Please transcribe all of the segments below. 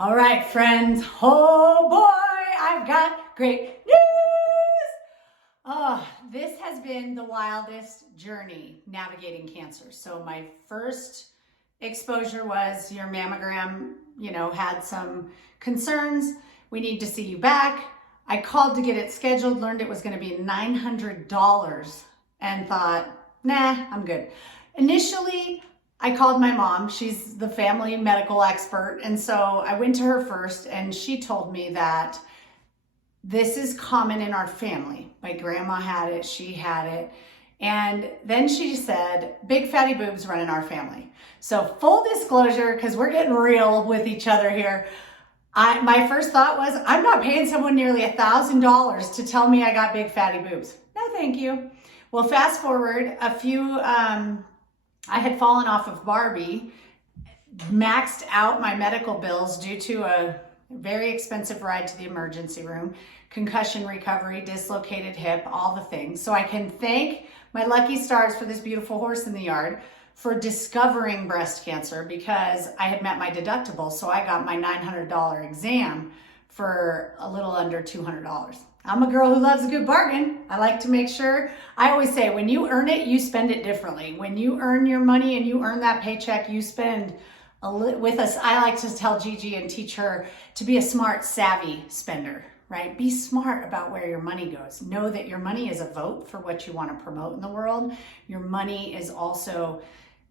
All right, friends. Oh boy, I've got great news. Oh, this has been the wildest journey navigating cancer. So my first exposure was your mammogram, had some concerns. We need to see you back. I called to get it scheduled, learned it was going to be $900 and thought, nah, I'm good. Initially, I called my mom. She's the family medical expert. And so I went to her first and she told me that this is common in our family. My grandma had it, she had it. And then she said, big fatty boobs run in our family. So full disclosure, because we're getting real with each other here. My first thought was, I'm not paying someone nearly $1,000 to tell me I got big fatty boobs. No, thank you. Well, fast forward I had fallen off of Barbie, maxed out my medical bills due to a very expensive ride to the emergency room, concussion recovery, dislocated hip, all the things. So I can thank my lucky stars for this beautiful horse in the yard for discovering breast cancer because I had met my deductible. So I got my $900 exam for a little under $200. I'm a girl who loves a good bargain. I like to make sure. I always say, when you earn it, you spend it differently. When you earn your money and you earn that paycheck, you spend with us. I like to tell Gigi and teach her to be a smart, savvy spender, right? Be smart about where your money goes. Know that your money is a vote for what you want to promote in the world. Your money is also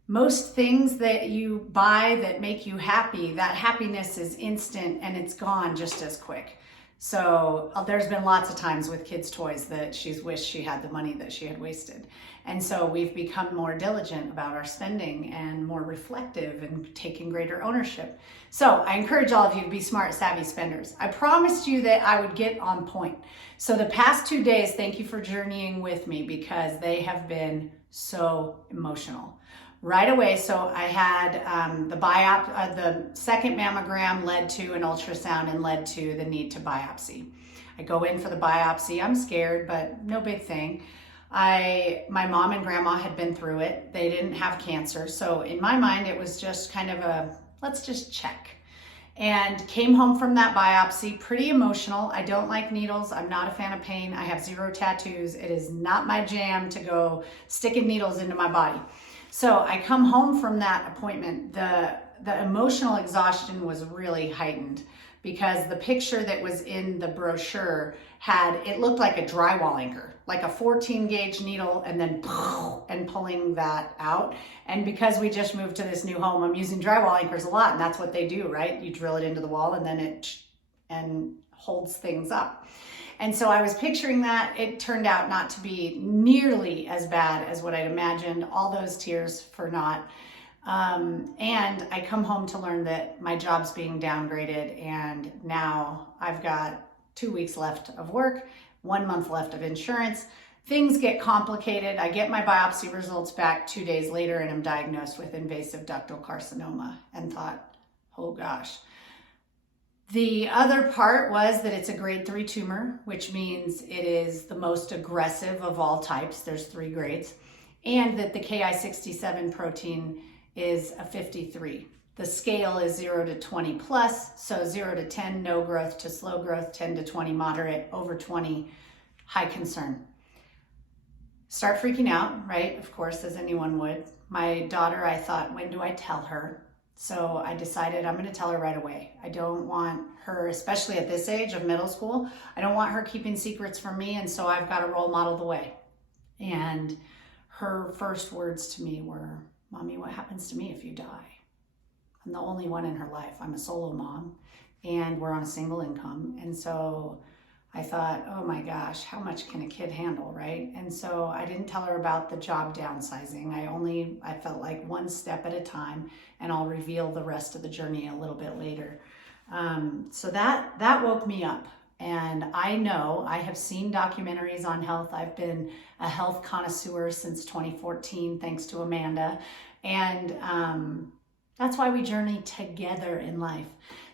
most things that you buy that make you happy. That happiness is instant and it's gone just as quick. So there's been lots of times with kids' toys that she's wished she had the money that she had wasted. And so we've become more diligent about our spending and more reflective and taking greater ownership. So I encourage all of you to be smart, savvy spenders. I promised you that I would get on point. So the past 2 days, thank you for journeying with me because they have been so emotional. Right away, so I had the second mammogram led to an ultrasound and led to the need to biopsy. I go in for the biopsy. I'm scared, but no big thing. My mom and grandma had been through it. They didn't have cancer. So in my mind, it was just kind of let's just check. And came home from that biopsy pretty emotional. I don't like needles. I'm not a fan of pain. I have 0 tattoos. It is not my jam to go sticking needles into my body. So I come home from that appointment. The emotional exhaustion was really heightened because the picture that was in the brochure it looked like a drywall anchor, like a 14 gauge needle and then and pulling that out. And because we just moved to this new home, I'm using drywall anchors a lot, and that's what they do, right? You drill it into the wall and then it holds things up. And so I was picturing that. It turned out not to be nearly as bad as what I'd imagined. All those tears for naught. And I come home to learn that my job's being downgraded and now I've got 2 weeks left of work, 1 month left of insurance. Things get complicated. I get my biopsy results back 2 days later and I'm diagnosed with invasive ductal carcinoma and thought, oh gosh. The other part was that it's a grade 3 tumor, which means it is the most aggressive of all types. There's 3 grades. And that the Ki67 protein is a 53. The scale is 0 to 20 plus, so 0 to 10, no growth to slow growth, 10 to 20, moderate, over 20, high concern. Start freaking out, right? Of course, as anyone would. My daughter, I thought, when do I tell her? So I decided I'm going to tell her right away. I don't want her, especially at this age of middle school, I don't want her keeping secrets from me. And so I've got to role model the way. And her first words to me were, Mommy, what happens to me if you die? I'm the only one in her life. I'm a solo mom and we're on a single income. And so I thought, oh my gosh, how much can a kid handle, right? And so I didn't tell her about the job downsizing. I felt like one step at a time, and I'll reveal the rest of the journey a little bit later. So that woke me up. And I know I have seen documentaries on health. I've been a health connoisseur since 2014, thanks to Amanda. And that's why we journey together in life.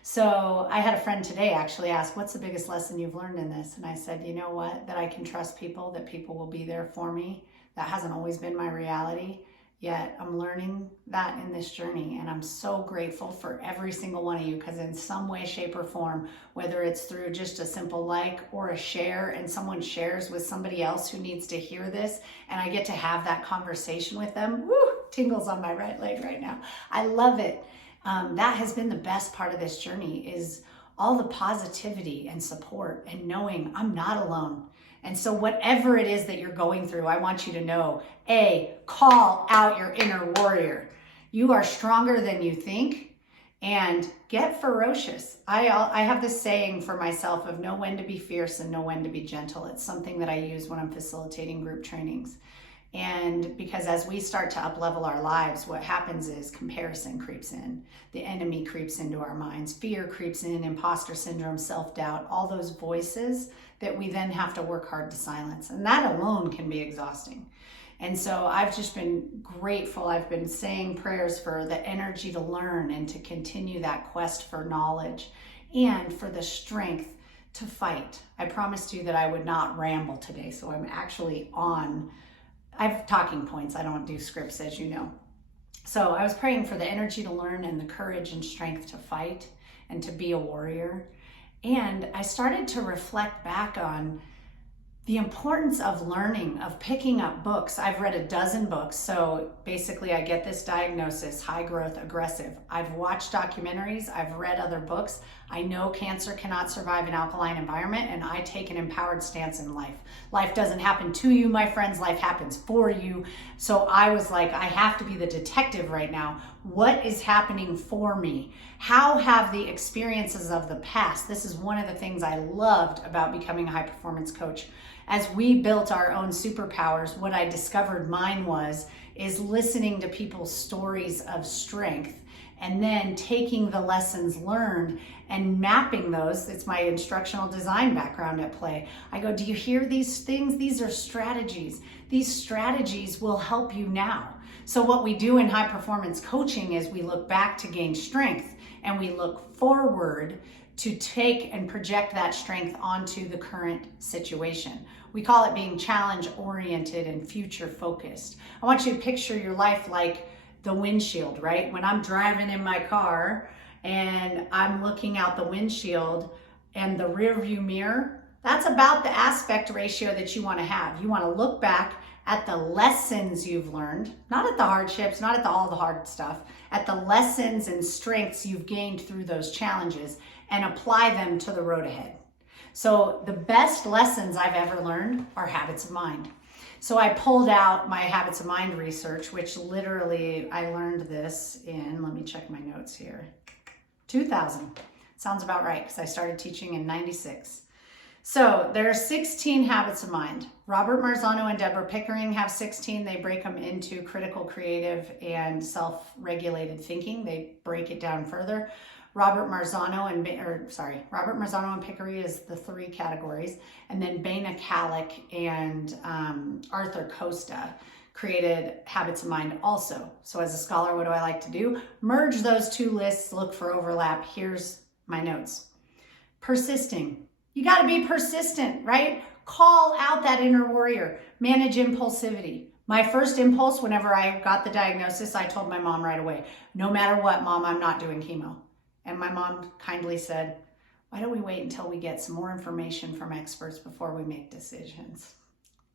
So I had a friend today actually ask, what's the biggest lesson you've learned in this? And I said, you know what? That I can trust people, that people will be there for me. That hasn't always been my reality. Yet I'm learning that in this journey, and I'm so grateful for every single one of you, because in some way, shape, or form, whether it's through just a simple like or a share, and someone shares with somebody else who needs to hear this, and I get to have that conversation with them, woo, tingles on my right leg right now. I love it. That has been the best part of this journey, is all the positivity and support and knowing I'm not alone. And so whatever it is that you're going through, I want you to know, call out your inner warrior. You are stronger than you think, and get ferocious. I have this saying for myself of know when to be fierce and know when to be gentle. It's something that I use when I'm facilitating group trainings. And because as we start to up-level our lives, what happens is comparison creeps in. The enemy creeps into our minds. Fear creeps in, imposter syndrome, self-doubt, all those voices that we then have to work hard to silence. And that alone can be exhausting. And so I've just been grateful. I've been saying prayers for the energy to learn and to continue that quest for knowledge, and for the strength to fight. I promised you that I would not ramble today, so I'm actually on. I have talking points. I don't do scripts, as you know. So I was praying for the energy to learn and the courage and strength to fight and to be a warrior. And I started to reflect back on the importance of learning, of picking up books. I've read a dozen books. So basically I get this diagnosis, high growth, aggressive. I've watched documentaries. I've read other books. I know cancer cannot survive an alkaline environment, and I take an empowered stance in life. Life doesn't happen to you, my friends. Life happens for you. So I was like, I have to be the detective right now. What is happening for me? How have the experiences of the past? This is one of the things I loved about becoming a high performance coach. As we built our own superpowers, what I discovered mine is listening to people's stories of strength, and then taking the lessons learned and mapping those. It's my instructional design background at play. I go, do you hear these things? These are strategies. These strategies will help you now. So what we do in high performance coaching is we look back to gain strength, and we look forward to take and project that strength onto the current situation. We call it being challenge oriented and future focused. I want you to picture your life like the windshield, right? When I'm driving in my car and I'm looking out the windshield and the rear view mirror, that's about the aspect ratio that you want to have. You want to look back at the lessons you've learned, not at the hardships, not at all the hard stuff, at the lessons and strengths you've gained through those challenges, and apply them to the road ahead. So the best lessons I've ever learned are habits of mind. So I pulled out my habits of mind research, which literally I learned this in, let me check my notes here, 2000. Sounds about right, because I started teaching in 96. So there are 16 habits of mind. Robert Marzano and Deborah Pickering have 16. They break them into critical, creative, and self-regulated thinking. They break it down further. Robert Marzano and Pickering is the 3 categories. And then Costa Kallick and Arthur Costa created habits of mind also. So as a scholar, what do I like to do? Merge those 2 lists, look for overlap. Here's my notes. Persisting. You got to be persistent, right? Call out that inner warrior. Manage impulsivity. My first impulse, whenever I got the diagnosis, I told my mom right away, no matter what, Mom, I'm not doing chemo. And my mom kindly said, why don't we wait until we get some more information from experts before we make decisions?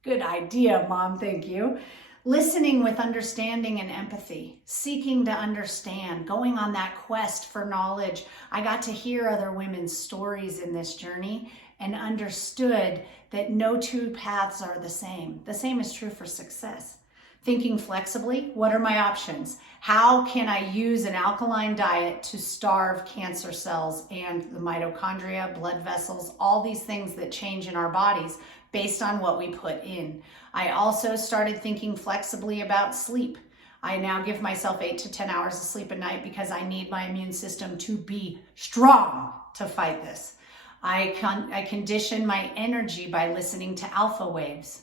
Good idea, Mom, thank you. Listening with understanding and empathy, seeking to understand, going on that quest for knowledge. I got to hear other women's stories in this journey and understood that no 2 paths are the same. The same is true for success. Thinking flexibly, what are my options? How can I use an alkaline diet to starve cancer cells and the mitochondria, blood vessels, all these things that change in our bodies based on what we put in? I also started thinking flexibly about sleep. I now give myself 8 to 10 hours of sleep a night because I need my immune system to be strong to fight this. I condition my energy by listening to alpha waves,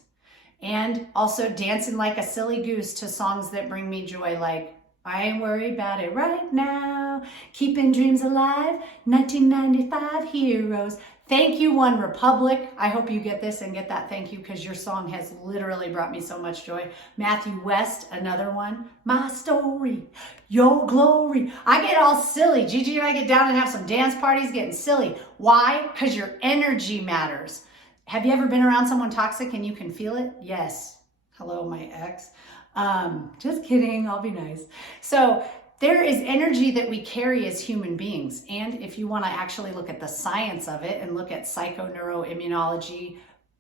and also dancing like a silly goose to songs that bring me joy, like I ain't worried about it right now, keeping dreams alive, 1995 heroes, Thank you, One Republic. I hope you get this and get that thank you, because your song has literally brought me so much joy. Matthew West, another one. My story, your glory. I get all silly. Gigi and I get down and have some dance parties getting silly. Why? Because your energy matters. Have you ever been around someone toxic and you can feel it? Yes. Hello, my ex. Just kidding. I'll be nice. So there is energy that we carry as human beings. And if you want to actually look at the science of it and look at psychoneuroimmunology,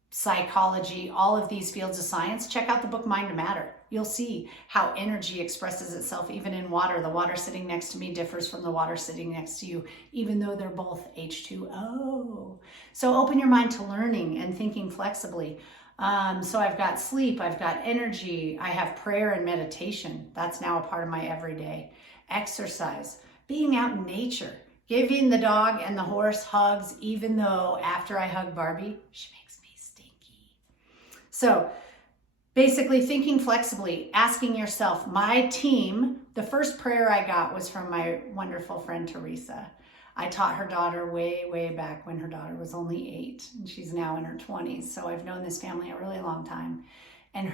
psychology, all of these fields of science, check out the book Mind to Matter. You'll see how energy expresses itself even in water. The water sitting next to me differs from the water sitting next to you, even though they're both H2O. So open your mind to learning and thinking flexibly. So I've got sleep, I've got energy, I have prayer and meditation. That's now a part of my everyday. Exercise, being out in nature, giving the dog and the horse hugs, even though after I hug Barbie, she makes me stinky. So basically thinking flexibly, asking yourself, my team, the first prayer I got was from my wonderful friend Teresa. I taught her daughter way back when her daughter was only 8, and she's now in her 20s. So I've known this family a really long time. And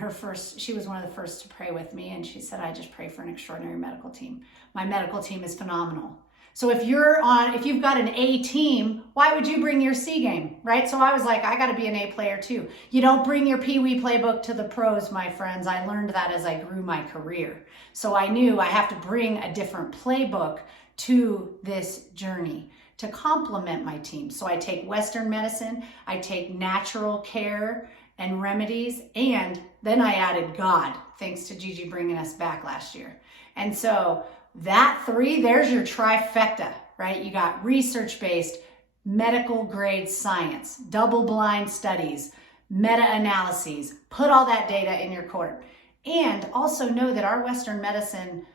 she was one of the first to pray with me. And she said, I just pray for an extraordinary medical team. My medical team is phenomenal. So if you've got an A team, why would you bring your C game, right? So I was like, I got to be an A player too. You don't bring your Pee Wee playbook to the pros, my friends. I learned that as I grew my career. So I knew I have to bring a different playbook to this journey to complement my team. So I take Western medicine, I take natural care and remedies, and then I added God, thanks to Gigi bringing us back last year. And so that 3, there's your trifecta, right? You got research-based, medical grade science, double-blind studies, meta-analyses. Put all that data in your court. And also know that our Western medicine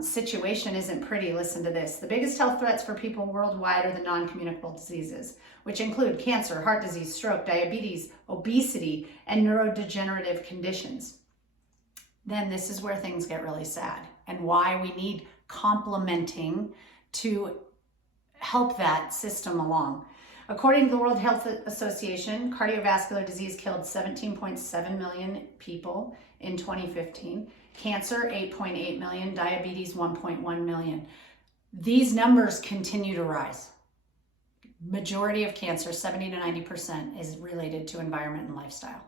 situation isn't pretty. Listen to this. The biggest health threats for people worldwide are the non-communicable diseases, which include cancer, heart disease, stroke, diabetes, obesity, and neurodegenerative conditions. Then this is where things get really sad, and why we need complementing to help that system along. According to the World Health Association, cardiovascular disease killed 17.7 million people in 2015. Cancer, 8.8 million, diabetes, 1.1 million. These numbers continue to rise. Majority of cancer, 70 to 90%, is related to environment and lifestyle.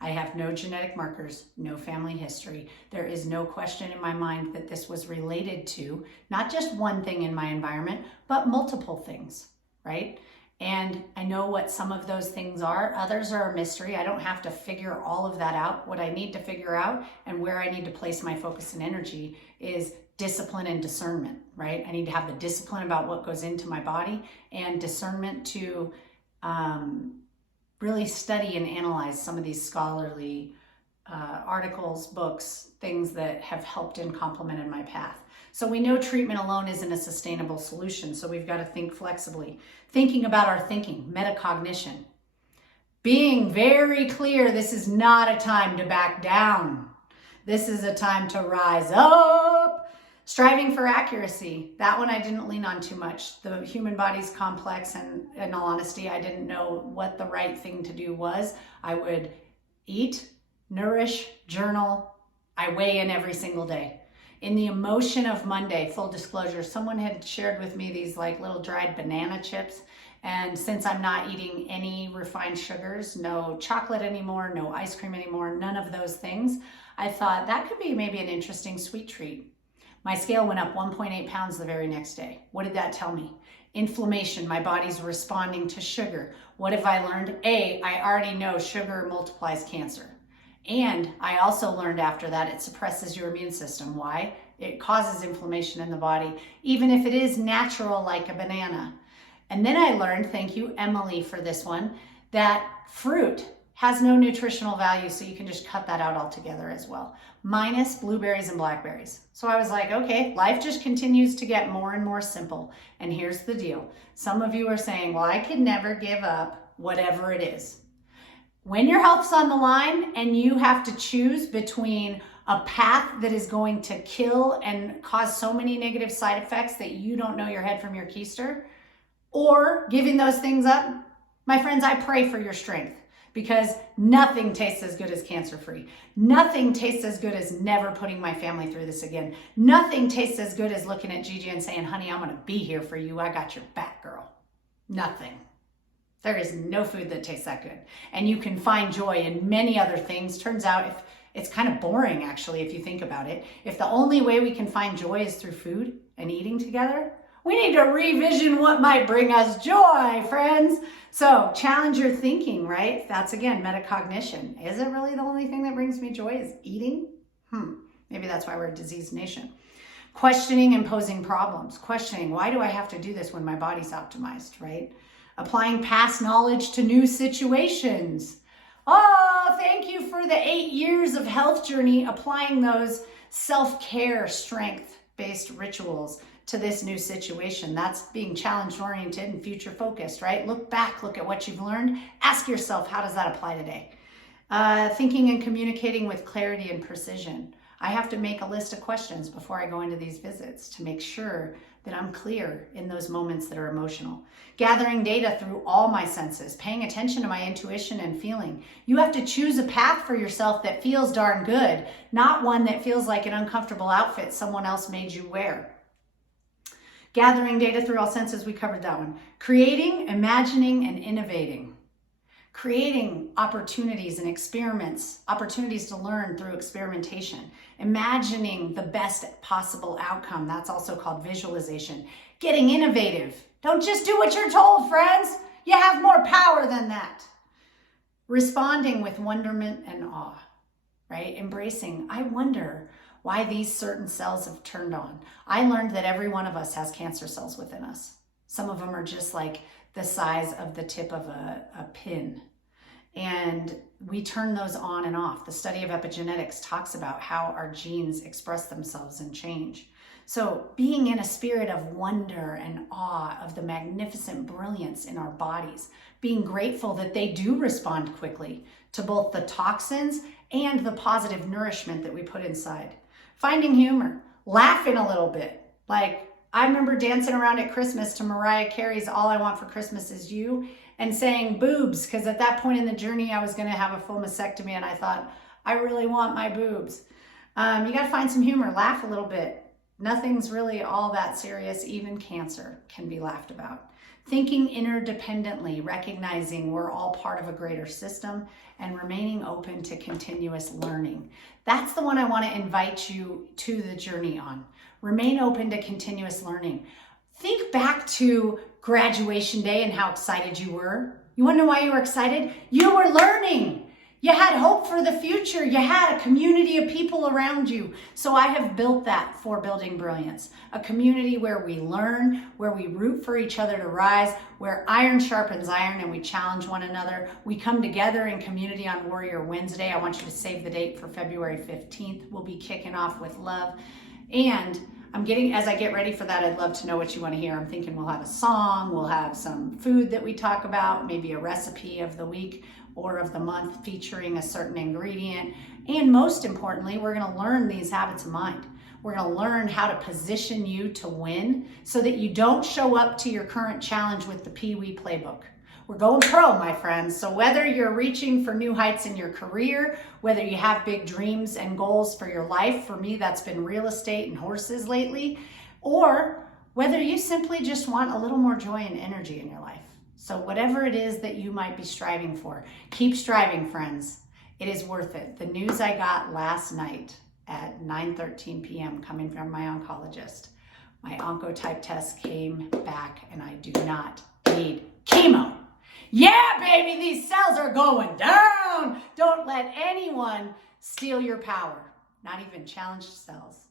I have no genetic markers, no family history. There is no question in my mind that this was related to not just one thing in my environment, but multiple things, right? And I know what some of those things are. Others are a mystery. I don't have to figure all of that out. What I need to figure out and where I need to place my focus and energy is discipline and discernment, right? I need to have the discipline about what goes into my body and discernment to really study and analyze some of these scholarly articles, books, things that have helped and complemented my path. So we know treatment alone isn't a sustainable solution, so we've got to think flexibly. Thinking about our thinking, metacognition. Being very clear, this is not a time to back down. This is a time to rise up. Striving for accuracy. That one I didn't lean on too much. The human body's complex, and in all honesty, I didn't know what the right thing to do was. I would eat, nourish, journal. I weigh in every single day. In the emotion of Monday, full disclosure, someone had shared with me these like little dried banana chips. And since I'm not eating any refined sugars, no chocolate anymore, no ice cream anymore, none of those things, I thought that could be maybe an interesting sweet treat. My scale went up 1.8 pounds the very next day. What did that tell me? Inflammation, my body's responding to sugar. What have I learned? I already know sugar multiplies cancer. And I also learned after that it suppresses your immune system. Why? It causes inflammation in the body, even if it is natural like a banana. And then I learned, thank you, Emily, for this one, that fruit has no nutritional value, so you can just cut that out altogether as well, minus blueberries and blackberries. So I was like, okay, life just continues to get more and more simple. And here's the deal. Some of you are saying, well, I could never give up whatever it is. When your health's on the line and you have to choose between a path that is going to kill and cause so many negative side effects that you don't know your head from your keister, or giving those things up, My friends, I pray for your strength because nothing tastes as good as cancer-free. Nothing tastes as good as never putting my family through this again. Nothing tastes as good as looking at Gigi and saying, honey, I'm gonna be here for you. I got your back, girl. Nothing. There is no food that tastes that good. And you can find joy in many other things. Turns out if it's kind of boring, actually, if you think about it. If the only way we can find joy is through food and eating together, we need to revision what might bring us joy, friends. So challenge your thinking, right? That's, again, metacognition. Is it really the only thing that brings me joy is eating? Maybe that's why we're a diseased nation. Questioning and posing problems. Questioning, why do I have to do this when my body's optimized, right? Applying past knowledge to new situations. Oh, thank you for the 8 years of health journey, applying those self-care, strength-based rituals to this new situation. That's being challenge-oriented and future-focused, right? Look back, look at what you've learned. Ask yourself, how does that apply today? Thinking and communicating with clarity and precision. I have to make a list of questions before I go into these visits to make sure that I'm clear in those moments that are emotional. Gathering data through all my senses, paying attention to my intuition and feeling. You have to choose a path for yourself that feels darn good, not one that feels like an uncomfortable outfit someone else made you wear. Gathering data through all senses, we covered that one. Creating, imagining, and innovating. Creating opportunities and experiments, opportunities to learn through experimentation. Imagining the best possible outcome. That's also called visualization. Getting innovative. Don't just do what you're told, friends. You have more power than that. Responding with wonderment and awe, right? Embracing, I wonder why these certain cells have turned on. I learned that every one of us has cancer cells within us. Some of them are just like the size of the tip of a pin. And we turn those on and off. The study of epigenetics talks about how our genes express themselves and change. So being in a spirit of wonder and awe of the magnificent brilliance in our bodies, being grateful that they do respond quickly to both the toxins and the positive nourishment that we put inside. Finding humor, laughing a little bit. Like, I remember dancing around at Christmas to Mariah Carey's All I Want for Christmas Is You and saying boobs, because at that point in the journey, I was going to have a full mastectomy and I thought, I really want my boobs. You got to find some humor, laugh a little bit. Nothing's really all that serious. Even cancer can be laughed about. Thinking interdependently, recognizing we're all part of a greater system, and remaining open to continuous learning. That's the one I want to invite you to the journey on. Remain open to continuous learning. Think back to graduation day and how excited you were. You want to know why you were excited? You were learning. You had hope for the future. You had a community of people around you. So I have built that for Building Brilliance, a community where we learn, where we root for each other to rise, where iron sharpens iron and we challenge one another. We come together in community on Warrior Wednesday. I want you to save the date for February 15th. We'll be kicking off with love. And as I get ready for that, I'd love to know what you want to hear. I'm thinking we'll have a song, we'll have some food that we talk about, maybe a recipe of the week or of the month featuring a certain ingredient. And most importantly, we're going to learn these habits of mind. We're going to learn how to position you to win so that you don't show up to your current challenge with the Pee-wee playbook. We're going pro, my friends. So whether you're reaching for new heights in your career, whether you have big dreams and goals for your life, for me, that's been real estate and horses lately, or whether you simply just want a little more joy and energy in your life. So whatever it is that you might be striving for, keep striving, friends. It is worth it. The news I got last night at 9:13 p.m. coming from my oncologist, my oncotype test came back and I do not need chemo. Yeah, baby, these cells are going down. Don't let anyone steal your power, not even challenged cells.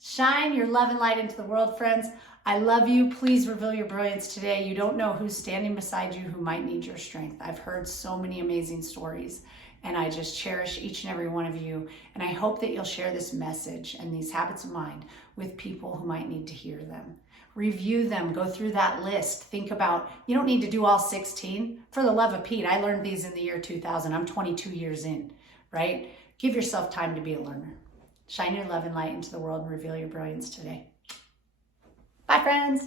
Shine your love and light into the world, friends. I love you. Please reveal your brilliance today. You don't know who's standing beside you who might need your strength. I've heard so many amazing stories, and I just cherish each and every one of you. And I hope that you'll share this message and these habits of mind with people who might need to hear them. Review them, go through that list. Think about, you don't need to do all 16. For the love of Pete, I learned these in the year 2000. I'm 22 years in, right? Give yourself time to be a learner. Shine your love and light into the world and reveal your brilliance today. Bye, friends.